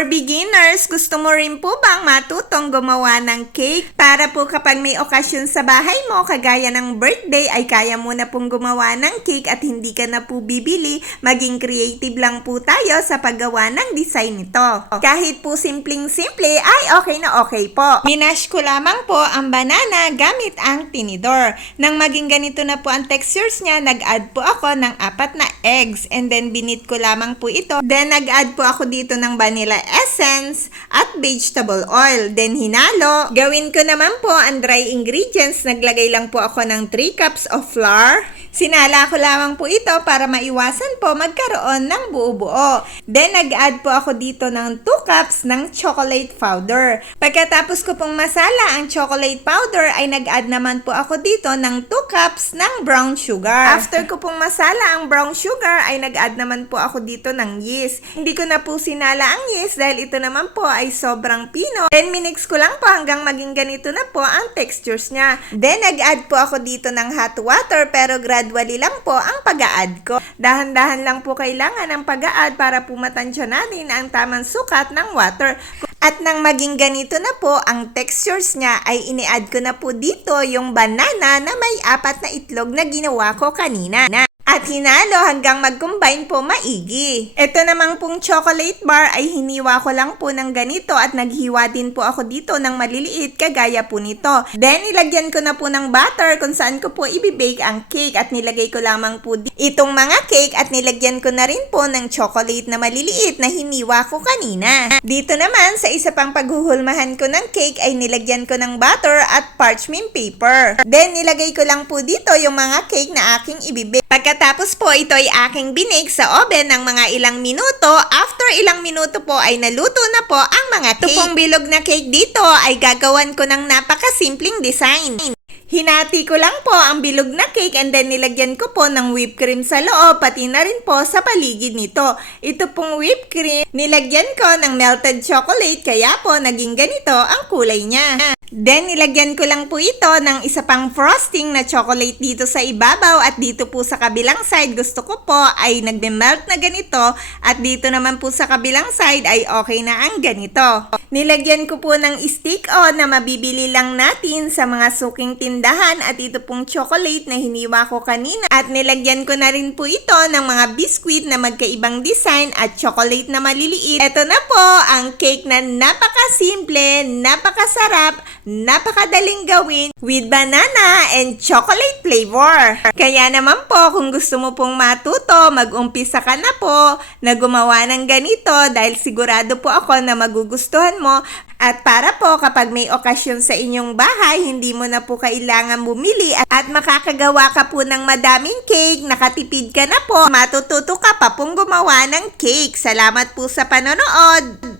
For beginners, gusto mo rin po bang matutong gumawa ng cake? Para po kapag may okasyon sa bahay mo, kagaya ng birthday, ay kaya mo na pong gumawa ng cake at hindi ka na po bibili. Maging creative lang po tayo sa paggawa ng design nito. Kahit po simpleng-simple, ay okay na okay po. Minash ko lamang po ang banana gamit ang tinidor. Nang maging ganito na po ang textures niya, nag-add po ako ng 4 na eggs and then binit ko lamang po ito. Then nag-add po ako dito ng vanilla essence at vegetable oil. Then hinalo. Gawin ko naman po ang dry ingredients. Naglagay lang po ako ng 3 cups of flour. Sinala ko lamang po ito para maiwasan po magkaroon ng buo-buo. Then nag-add po ako dito ng 2 cups ng chocolate powder. Pagkatapos ko pong masala ang chocolate powder ay nag-add naman po ako dito ng 2 cups ng brown sugar. After ko pong masala ang brown sugar ay nag-add naman po ako dito ng yeast. Hindi ko na po sinala ang yeast dahil ito naman po ay sobrang pino. Then minix ko lang po hanggang maging ganito na po ang textures niya. Then nag-add po ako dito ng hot water pero gradually lang po ang pag-a-add ko. Dahan-dahan lang po kailangan ng pag-a-add para po matansya natin ang tamang sukat ng water. At nang maging ganito na po ang textures niya ay ini-add ko na po dito yung banana na may 4 na itlog na ginawa ko kanina. At hinalo hanggang mag-combine po maigi. Ito namang pong chocolate bar ay hiniwa ko lang po ng ganito at naghiwa din po ako dito ng maliliit kagaya po nito. Then nilagyan ko na po ng butter kung saan ko po ibibake ang cake at nilagay ko lamang po itong mga cake at nilagyan ko na rin po ng chocolate na maliliit na hiniwa ko kanina. Dito naman sa isa pang paghuhulmahan ko ng cake ay nilagyan ko ng butter at parchment paper. Then nilagay ko lang po dito yung mga cake na aking ibibake. Pagkatapos po, ito ay aking binake sa oven ng mga ilang minuto. After ilang minuto po ay naluto na po ang mga cake. Ito pong bilog na cake dito ay gagawan ko ng napakasimpleng design. Hinati ko lang po ang bilog na cake and then nilagyan ko po ng whipped cream sa loob pati na rin po sa paligid nito. Ito pong whipped cream, nilagyan ko ng melted chocolate kaya po naging ganito ang kulay niya. Then nilagyan ko lang po ito ng isa pang frosting na chocolate dito sa ibabaw at dito po sa kabilang side gusto ko po ay nagde-melt na ganito at dito naman po sa kabilang side ay okay na ang ganito. Nilagyan ko po ng stick-on na mabibili lang natin sa mga suking tindahan at ito pong chocolate na hiniwa ko kanina at nilagyan ko na rin po ito ng mga biscuit na magkaibang design at chocolate na maliliit. Ito na po ang cake na napakasimple, napakasarap, napakadaling gawin with banana and chocolate flavor. Kaya naman po kung gusto mo pong matuto, mag-umpisa ka na po na gumawa ng ganito dahil sigurado po ako na magugustuhan mo. At para po kapag may okasyon sa inyong bahay, hindi mo na po kailangan bumili at makakagawa ka po ng madaming cake, nakatipid ka na po, matututo ka pa pong gumawa ng cake. Salamat po sa panonood!